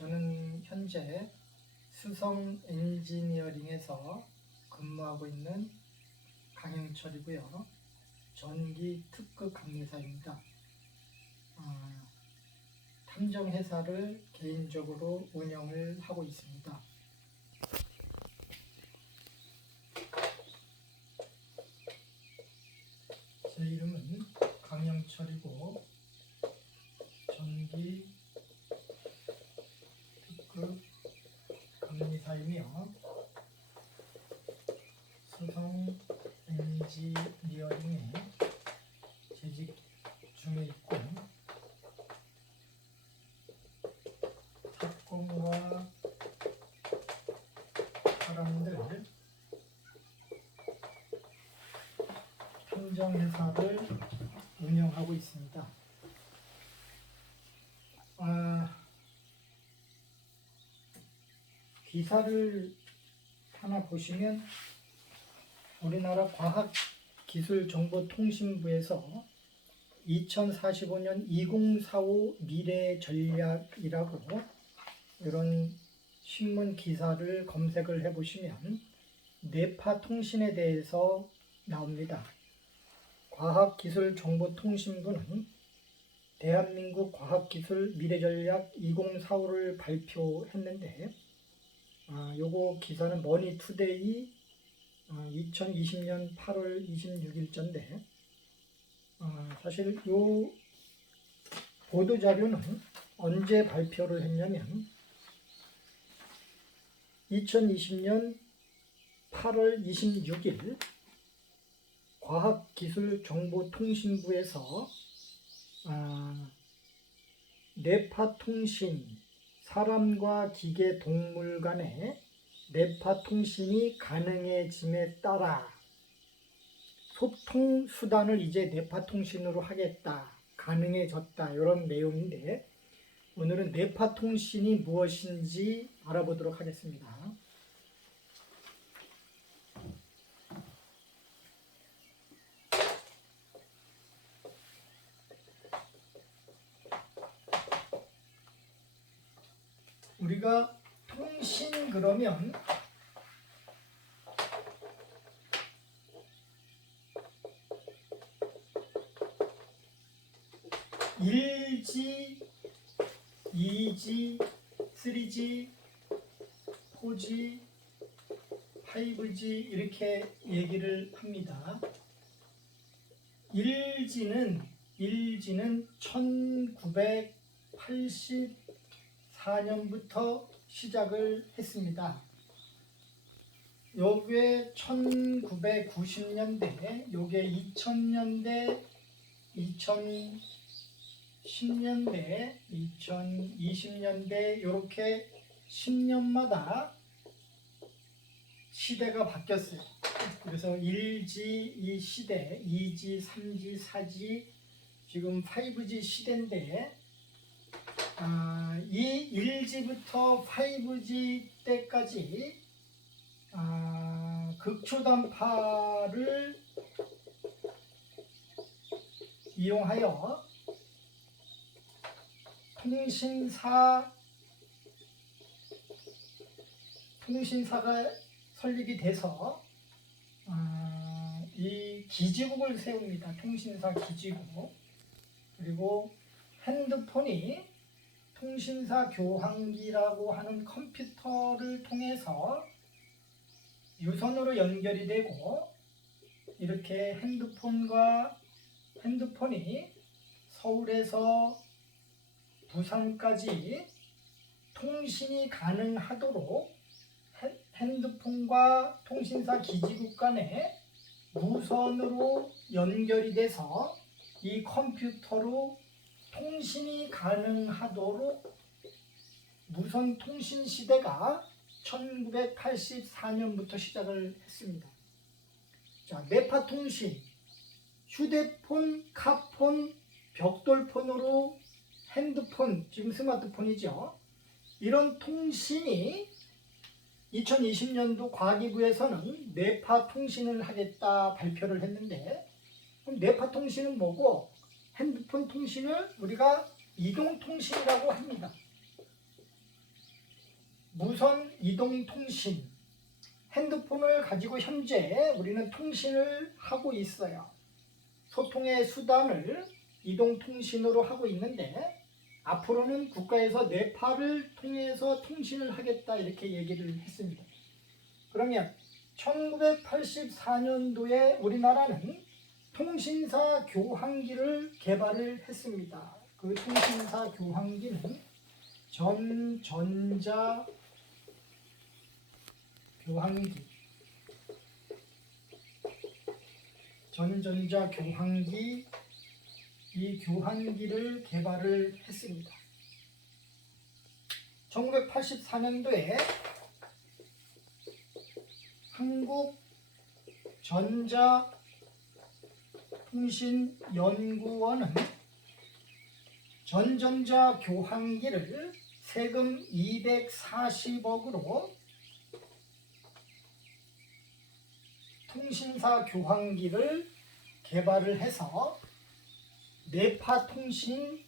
저는 현재 수성 엔지니어링에서 근무하고 있는 강영철이고요. 전기 특급 감리사입니다. 탐정회사를 개인적으로 운영을 하고 있습니다. 제 이름은 강영철이고 전기 특급 감리사이며 수성 엔지니어링에 재직 중에 있고 사건과 사람들 탐정회사를 운영하고 있습니다. 기사를 하나 보시면 우리나라 과학기술정보통신부에서 2045년 2045 미래전략이라고 이런 신문 기사를 검색을 해보시면 뇌파 통신에 대해서 나옵니다. 과학기술정보통신부는 대한민국 과학기술 미래전략 2045를 발표했는데 요거 기사는 머니투데이 2020년 8월 26일자인데 사실 요 보도자료는 언제 발표를 했냐면 2020년 8월 26일 과학기술정보통신부에서 뇌파통신, 사람과 기계, 동물 간의 뇌파통신이 가능해짐에 따라 소통 수단을 이제 뇌파통신으로 하겠다, 가능해졌다, 이런 내용인데 오늘은 뇌파통신이 무엇인지 알아보도록 하겠습니다. 우리가 통신 그러면 (1G, 2G, 3G, 4G, 5G) 이렇게 얘기를 합니다. 1G는 1984년부터 시작을 했습니다. 요게 1990년대, 요게 2000년대, 2010년대, 2020년대 이렇게 10년마다 시대가 바뀌었어요. 그래서 1G 이 시대, 2G, 3G, 4G, 지금 5G 시대인데 이 1G부터 5G 때까지 극초단파를 이용하여 통신사가 설립이 돼서 이 기지국을 세웁니다. 통신사 기지국. 그리고 핸드폰이 통신사 교환기라고 하는 컴퓨터를 통해서 유선으로 연결이 되고 이렇게 핸드폰이 서울에서 부산까지 통신이 가능하도록 핸드폰과 통신사 기지국 간에 무선으로 연결이 돼서 이 컴퓨터로 통신이 가능하도록 무선 통신 시대가 1984년부터 시작을 했습니다. 자, 뇌파 통신, 휴대폰, 카폰, 벽돌폰으로 핸드폰, 지금 스마트폰이죠. 이런 통신이 2020년도 과기부에서는 뇌파 통신을 하겠다 발표를 했는데 그럼 뇌파 통신은 뭐고 핸드폰 통신을 우리가 이동통신이라고 합니다. 무선 이동통신, 핸드폰을 가지고 현재 우리는 통신을 하고 있어요. 소통의 수단을 이동통신으로 하고 있는데 앞으로는 국가에서 뇌파를 통해서 통신을 하겠다 이렇게 얘기를 했습니다. 그러면 1984년도에 우리나라는 통신사 교환기를 개발을 했습니다. 그 통신사 교환기는 전전자 교환기, 전전자 교환기, 이 교환기를 개발을 했습니다. 1984년도에 한국전자통신연구원은 전전자 교환기를 세금 240억으로 통신사 교환기를 개발을 해서 뇌파 통신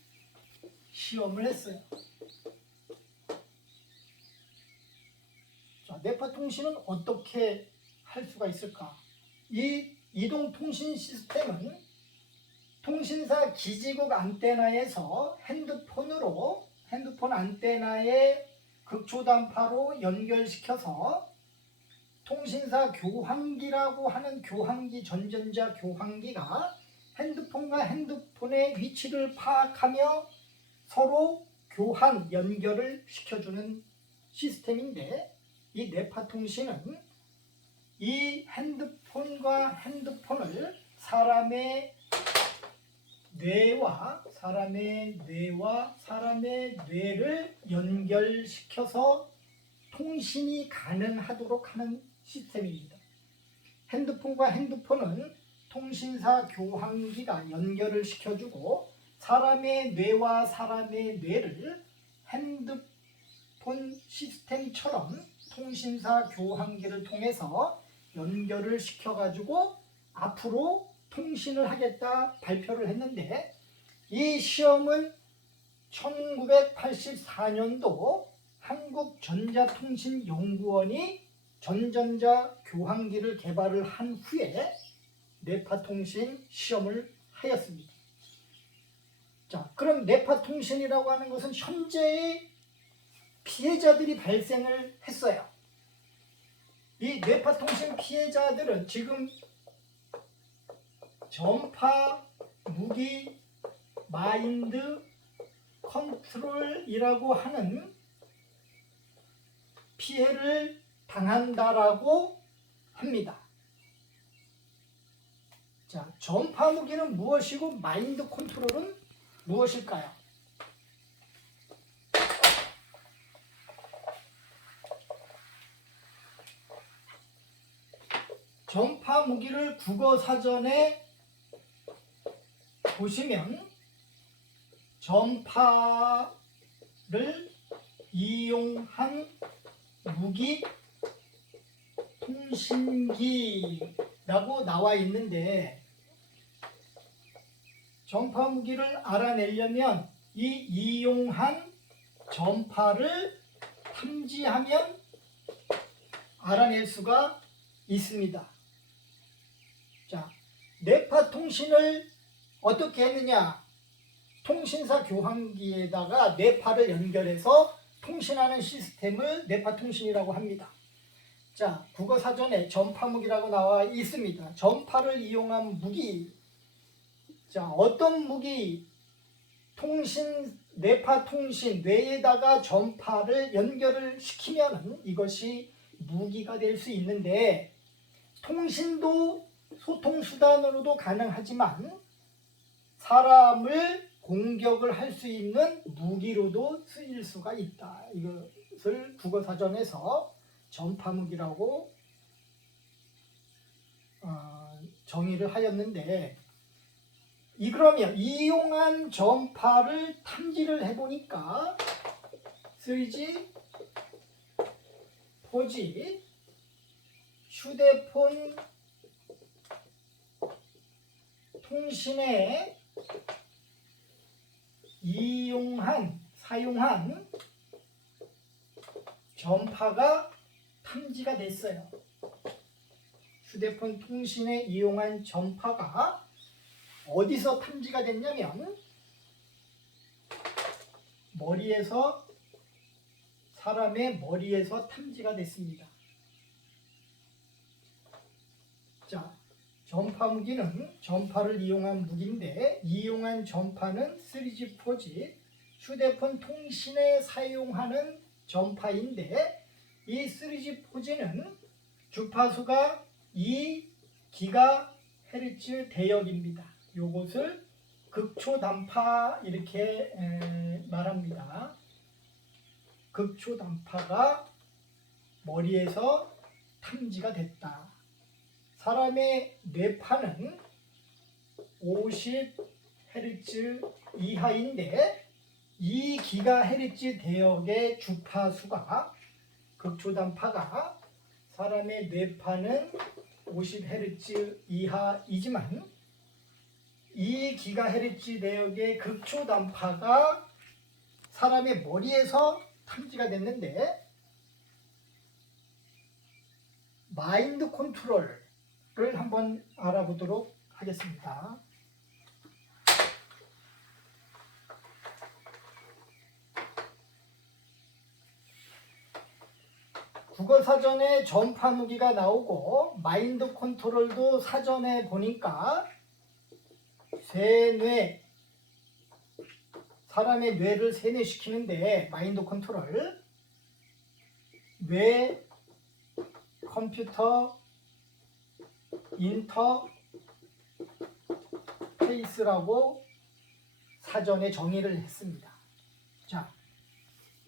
시험을 했어요. 자, 뇌파 통신은 어떻게 할 수가 있을까? 이 이동통신 시스템은 통신사 기지국 안테나에서 핸드폰 안테나에 극초단파로 연결시켜서 통신사 교환기라고 하는 교환기, 전전자 교환기가 핸드폰과 핸드폰의 위치를 파악하며 서로 교환, 연결을 시켜주는 시스템인데 이 뇌파 통신은 이 핸드폰과 핸드폰을 사람의 뇌를 연결시켜서 통신이 가능하도록 하는 시스템입니다. 핸드폰과 핸드폰은 통신사 교환기가 연결을 시켜주고 사람의 뇌와 사람의 뇌를 핸드폰 시스템처럼 통신사 교환기를 통해서 연결을 시켜가지고 앞으로 통신을 하겠다 발표를 했는데 이 시험은 1984년도 한국전자통신연구원이 전전자 교환기를 개발을 한 후에 뇌파 통신 시험을 하였습니다. 자, 그럼 뇌파 통신이라고 하는 것은 현재의 피해자들이 발생을 했어요. 이 뇌파 통신 피해자들은 지금 전파 무기 마인드 컨트롤이라고 하는 피해를 당한다라고 합니다. 자, 전파 무기는 무엇이고 마인드 컨트롤은 무엇일까요? 전파 무기를 국어 사전에 보시면 전파를 이용한 무기 통신기라고 나와 있는데 전파 무기를 알아내려면 이 이용한 전파를 탐지하면 알아낼 수가 있습니다. 자, 뇌파 통신을 어떻게 했느냐? 통신사 교환기에다가 뇌파를 연결해서 통신하는 시스템을 뇌파 통신이라고 합니다. 자, 국어사전에 전파무기라고 나와 있습니다. 전파를 이용한 무기. 자, 어떤 무기? 뇌파 통신, 뇌에다가 전파를 연결을 시키면 이것이 무기가 될 수 있는데 통신도 소통수단으로도 가능하지만 사람을 공격을 할 수 있는 무기로도 쓰일 수가 있다. 이것을 국어사전에서 전파무기라고 정의를 하였는데 그러면 이용한 전파를 탐지를 해보니까 3G, 4G, 휴대폰 통신에 사용한 전파가 탐지가 됐어요. 휴대폰 통신에 이용한 전파가 어디서 탐지가 됐냐면 사람의 머리에서 탐지가 됐습니다. 자, 전파 무기는 전파를 이용한 무기인데 이용한 전파는 3G, 4G 휴대폰 통신에 사용하는 전파인데 이 3G, 4G는 주파수가 2GHz 대역입니다. 요것을 극초단파 이렇게 말합니다. 극초단파가 머리에서 탐지가 됐다. 사람의 뇌파는 50Hz 이하인데 2GHz 대역의 주파수가 극초단파가 사람의 뇌파는 50Hz 이하이지만 2GHz 대역의 극초단파가 사람의 머리에서 탐지가 됐는데 마인드 컨트롤을 한번 알아보도록 하겠습니다. 국어사전에 전파 무기가 나오고 마인드 컨트롤도 사전에 보니까 세뇌, 사람의 뇌를 세뇌시키는데 마인드 컨트롤, 뇌, 컴퓨터, 인터페이스라고 사전에 정의를 했습니다. 자,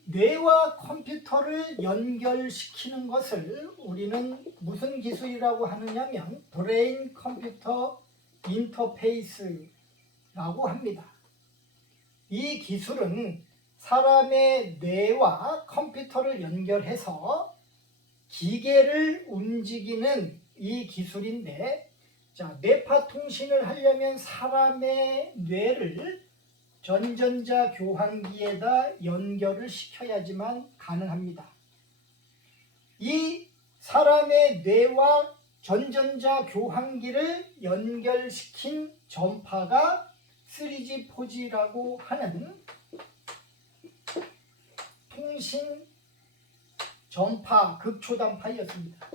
뇌와 컴퓨터를 연결시키는 것을 우리는 무슨 기술이라고 하느냐면 브레인 컴퓨터 인터페이스라고 합니다. 이 기술은 사람의 뇌와 컴퓨터를 연결해서 기계를 움직이는 이 기술인데, 자, 뇌파 통신을 하려면 사람의 뇌를 전전자 교환기에다 연결을 시켜야지만 가능합니다. 이 사람의 뇌와 전전자 교환기를 연결시킨 전파가 3G, 4G라고 하는 통신 전파 극초단파였습니다.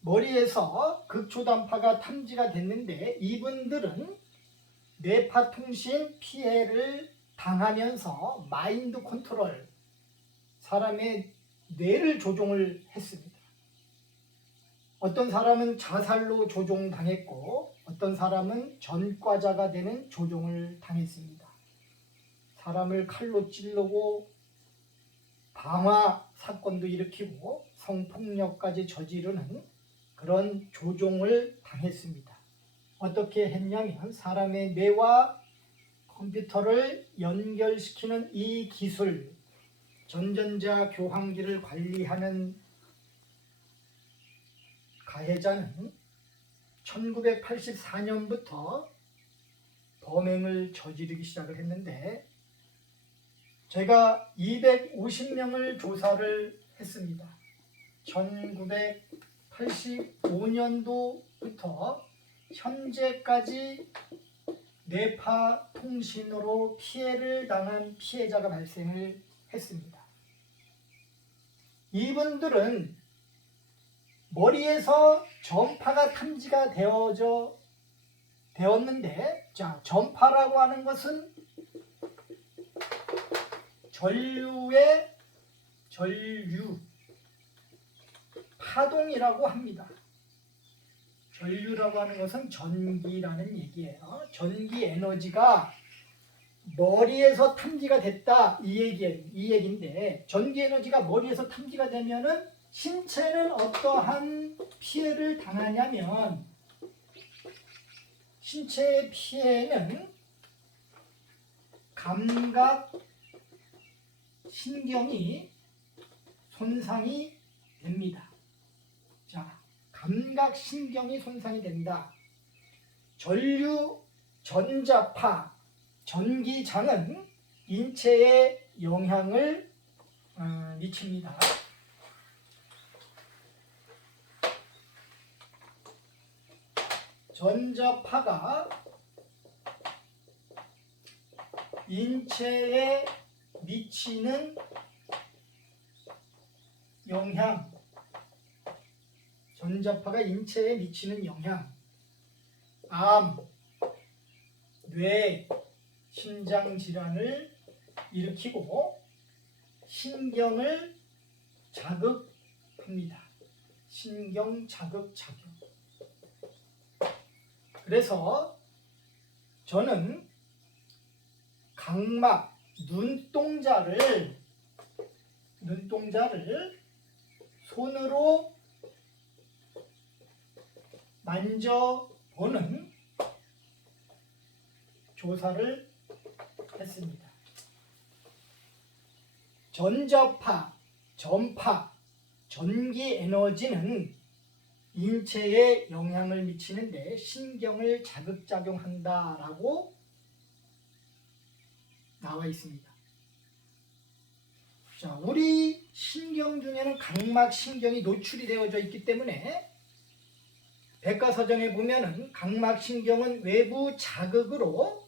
머리에서 극초단파가 탐지가 됐는데 이분들은 뇌파 통신 피해를 당하면서 마인드 컨트롤, 사람의 뇌를 조종을 했습니다. 어떤 사람은 자살로 조종당했고 어떤 사람은 전과자가 되는 조종을 당했습니다. 사람을 칼로 찌르고 방화 사건도 일으키고 성폭력까지 저지르는 그런 조종을 당했습니다. 어떻게 했냐면 사람의 뇌와 컴퓨터를 연결시키는 이 기술, 전전자 교환기를 관리하는 가해자는 1984년부터 범행을 저지르기 시작을 했는데 제가 250명을 조사를 했습니다. 1985년도부터 현재까지 뇌파 통신으로 피해를 당한 피해자가 발생을 했습니다. 이분들은 머리에서 전파가 탐지가 되었는데, 자, 전파라고 하는 것은 전류 파동이라고 합니다. 전류라고 하는 것은 전기라는 얘기예요. 전기 에너지가 머리에서 탐지가 됐다 이 얘기인데 전기 에너지가 머리에서 탐지가 되면은 신체는 어떠한 피해를 당하냐면 신체의 피해는 감각 신경이 손상이 됩니다. 자, 감각 신경이 손상이 된다. 전류 전자파 전기장은 인체에 영향을 미칩니다. 전자파가 인체에 미치는 영향, 전자파가 인체에 미치는 영향, 암, 뇌, 심장 질환을 일으키고 신경을 자극합니다. 신경 자극 작용. 그래서 저는 각막, 눈동자를 손으로 만져보는 조사를 했습니다. 전자파, 전파, 전기 에너지는 인체에 영향을 미치는데 신경을 자극작용한다라고 나와 있습니다. 자, 우리 신경 중에는 각막신경이 노출이 되어져 있기 때문에 백과사전에 보면은 각막신경은 외부 자극으로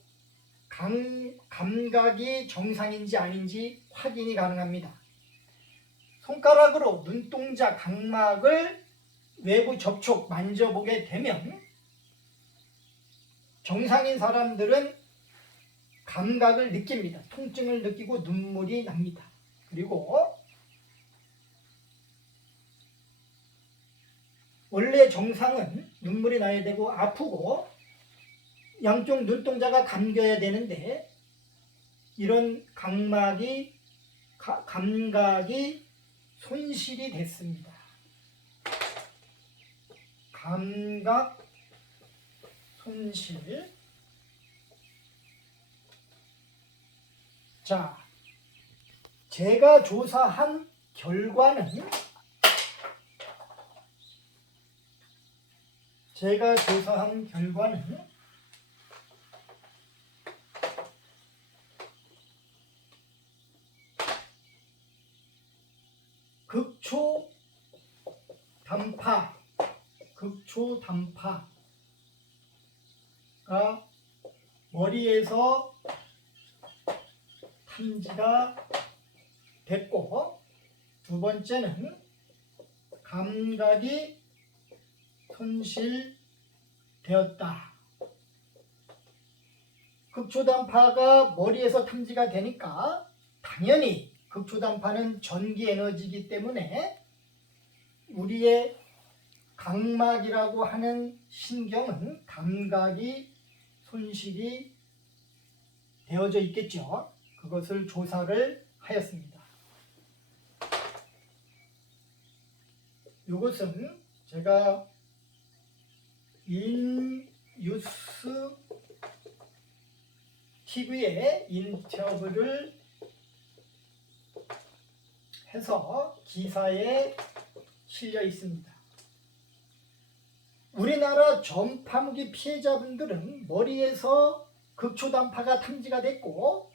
감각이 정상인지 아닌지 확인이 가능합니다. 손가락으로 눈동자 각막을 외부 접촉 만져보게 되면 정상인 사람들은 감각을 느낍니다. 통증을 느끼고 눈물이 납니다. 그리고 원래 정상은 눈물이 나야 되고 아프고 양쪽 눈동자가 감겨야 되는데 이런 감각이 손실이 됐습니다. 감각 손실. 자, 제가 조사한 결과는 극초단파가 머리에서 탐지가 됐고, 두 번째는 감각이 손실되었다. 극초단파가 머리에서 탐지가 되니까 당연히 극초단파는 전기 에너지이기 때문에 우리의 각막이라고 하는 신경은 감각이 손실이 되어져 있겠죠. 그것을 조사를 하였습니다. 이것은 제가 인뉴스 TV에 인터뷰를 해서 기사에 실려 있습니다. 우리나라 전파무기 피해자분들은 머리에서 극초단파가 탐지가 됐고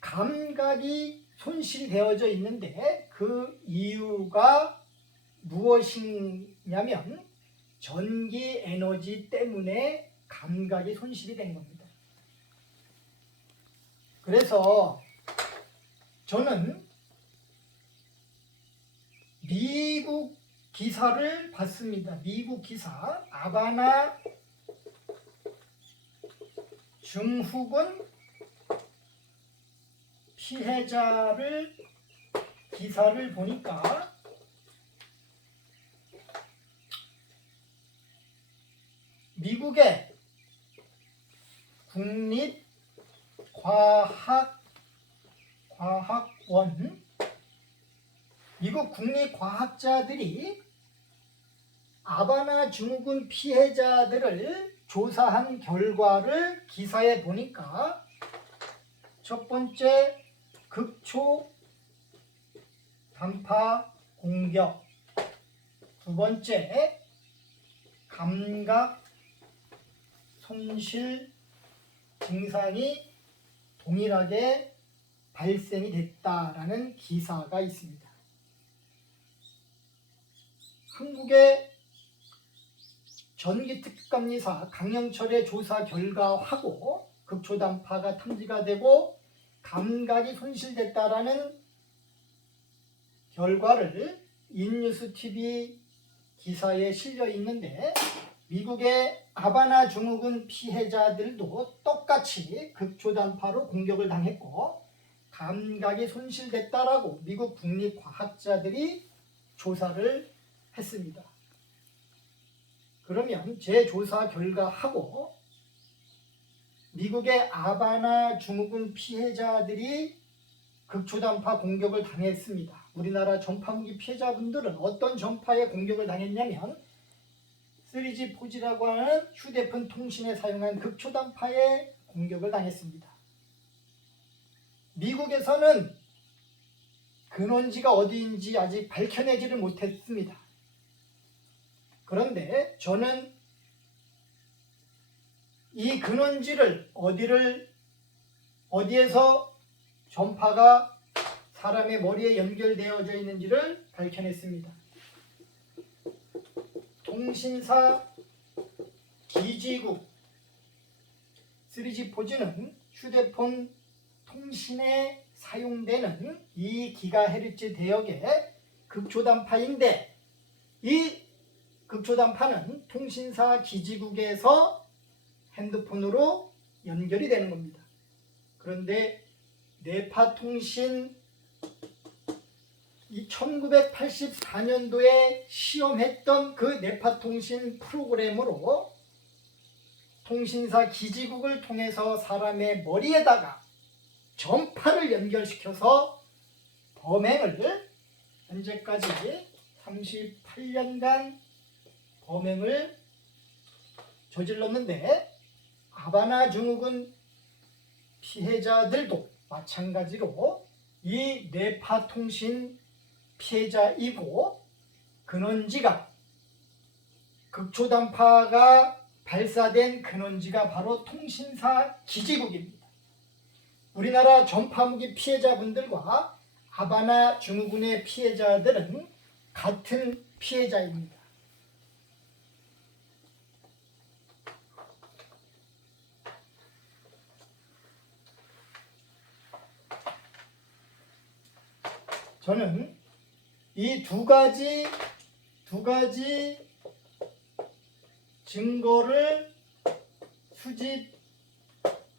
감각이 손실이 되어져 있는데 그 이유가 무엇이냐면 전기 에너지 때문에 감각이 손실이 된 겁니다. 그래서 저는 미국 기사를 봤습니다. 미국 기사, 아바나 증후군 피해자를 기사를 보니까 미국의 미국 국립과학자들이 아바나 증후군 피해자들을 조사한 결과를 기사에 보니까 첫 번째 극초 단파 공격, 두 번째 감각 손실 증상이 동일하게 발생이 됐다라는 기사가 있습니다. 한국의 전기특감리사 강영철의 조사 결과하고 극초단파가 탐지가 되고 감각이 손실됐다라는 결과를 인뉴스TV 기사에 실려 있는데, 미국의 아바나 증후군 피해자들도 똑같이 극초단파로 공격을 당했고 감각이 손실됐다라고 미국 국립과학자들이 조사를 했습니다. 그러면 제 조사 결과하고 미국의 아바나 증후군 피해자들이 극초단파 공격을 당했습니다. 우리나라 전파무기 피해자분들은 어떤 전파에 공격을 당했냐면 3G, 4G라고 하는 휴대폰 통신에 사용한 극초단파에 공격을 당했습니다. 미국에서는 근원지가 어디인지 아직 밝혀내지를 못했습니다. 그런데 저는 이 근원지를 어디에서 전파가 사람의 머리에 연결되어져 있는지를 밝혀냈습니다. 통신사 기지국 3G, 4G는 휴대폰 통신에 사용되는 이 기가헤르츠 대역의 극초단파인데, 이 극초단파는 통신사 기지국에서 핸드폰으로 연결이 되는 겁니다. 그런데 뇌파통신 1984년도에 시험했던 그 뇌파통신 프로그램으로 통신사 기지국을 통해서 사람의 머리에다가 전파를 연결시켜서 범행을 현재까지 38년간 범행을 저질렀는데, 아바나 증후군 피해자들도 마찬가지로 이 뇌파통신 피해자이고 근원지가 극초단파가 발사된 근원지가 바로 통신사 기지국입니다. 우리나라 전파무기 피해자분들과 아바나 증후군의 피해자들은 같은 피해자입니다. 저는 이 두 가지 증거를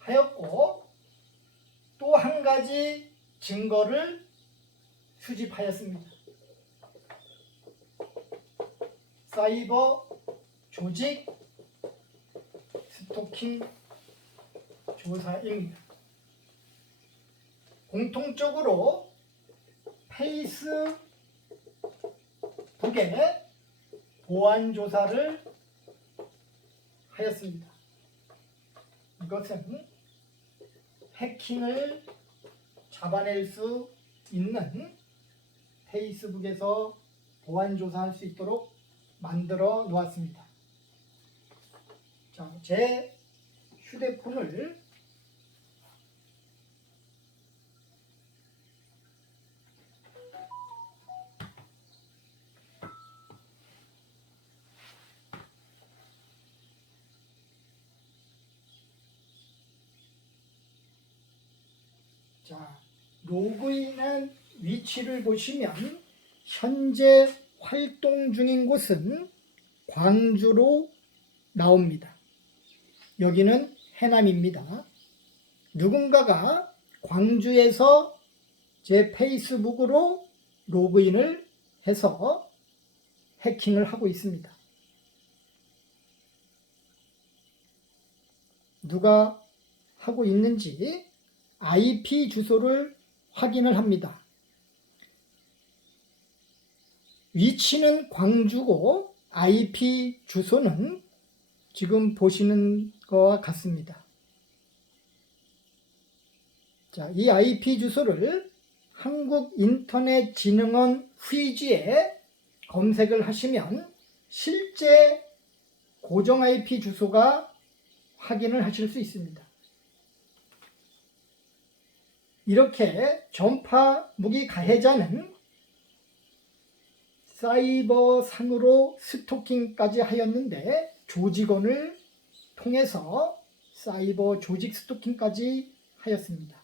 수집하였고 또 한 가지 증거를 수집하였습니다. 사이버 조직 스토킹 조사입니다. 공통적으로 페이스북에 보안 조사를 하였습니다. 이것은 해킹을 잡아낼 수 있는 페이스북에서 보안 조사할 수 있도록 만들어 놓았습니다. 자, 제 휴대폰을 로그인한 위치를 보시면 현재 활동 중인 곳은 광주로 나옵니다. 여기는 해남입니다. 누군가가 광주에서 제 페이스북으로 로그인을 해서 해킹을 하고 있습니다. 누가 하고 있는지 IP 주소를 확인을 합니다. 위치는 광주고 IP 주소는 지금 보시는 것과 같습니다. 자, 이 IP 주소를 한국인터넷진흥원 휘지에 검색을 하시면 실제 고정 IP 주소가 확인을 하실 수 있습니다. 이렇게 전파 무기 가해자는 사이버상으로 스토킹까지 하였는데 조직원을 통해서 사이버 조직 스토킹까지 하였습니다.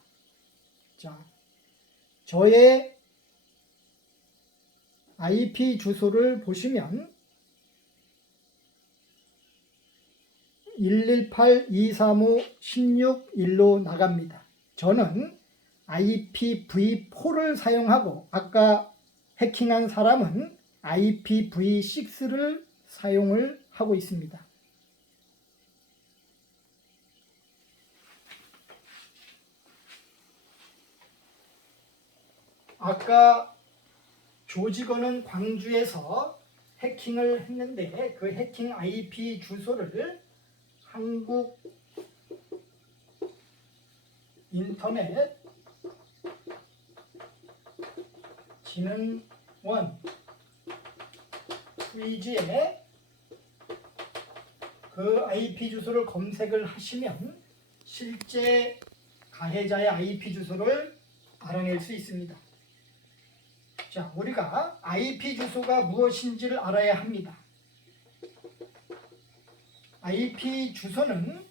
자, 저의 IP 주소를 보시면 118-235-161로 나갑니다. 저는 IPv4를 사용하고 아까 해킹한 사람은 IPv6를 사용을 하고 있습니다. 아까 조직원은 광주에서 해킹을 했는데 그 해킹 IP 주소를 한국 인터넷 진흥원 페이지에 그 IP 주소를 검색을 하시면 실제 가해자의 IP 주소를 알아낼 수 있습니다. 자, 우리가 IP 주소가 무엇인지를 알아야 합니다. IP 주소는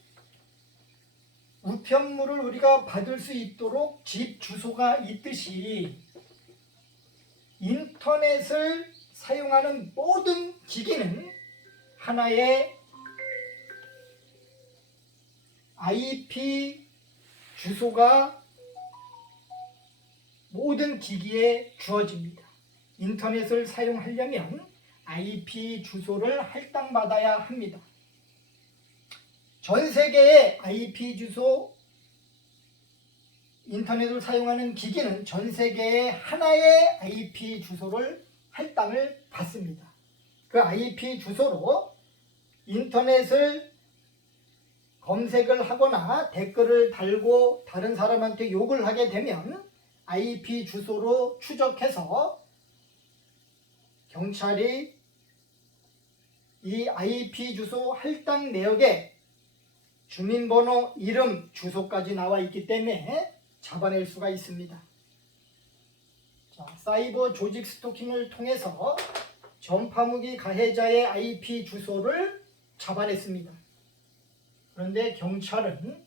우편물을 우리가 받을 수 있도록 집 주소가 있듯이 인터넷을 사용하는 모든 기기는 하나의 IP 주소가 모든 기기에 주어집니다. 인터넷을 사용하려면 IP 주소를 할당받아야 합니다. 전 세계의 IP 주소, 인터넷을 사용하는 기기는 전 세계의 하나의 IP 주소를 할당을 받습니다. 그 IP 주소로 인터넷을 검색을 하거나 댓글을 달고 다른 사람한테 욕을 하게 되면 IP 주소로 추적해서 경찰이 이 IP 주소 할당 내역에 주민번호, 이름, 주소까지 나와 있기 때문에 잡아낼 수가 있습니다. 자, 사이버 조직 스토킹을 통해서 전파무기 가해자의 IP 주소를 잡아냈습니다. 그런데 경찰은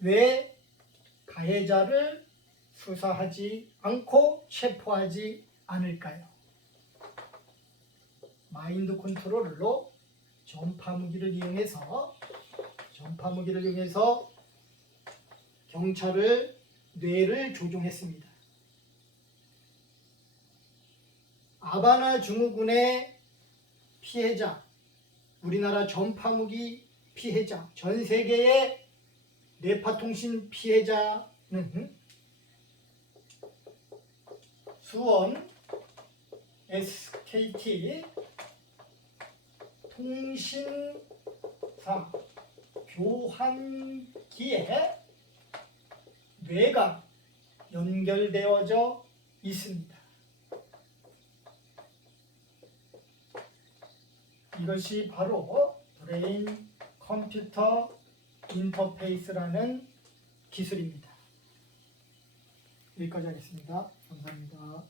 왜 가해자를 수사하지 않고 체포하지 않을까요? 마인드 컨트롤러 전파무기를 이용해서 경찰을 뇌를 조종했습니다. 아바나 증후군의 피해자, 우리나라 전파무기 피해자, 전 세계의 뇌파통신 피해자는 수원 SKT 통신사 교환기에 뇌가 연결되어져 있습니다. 이것이 바로 브레인 컴퓨터 인터페이스라는 기술입니다. 여기까지 하겠습니다. 감사합니다.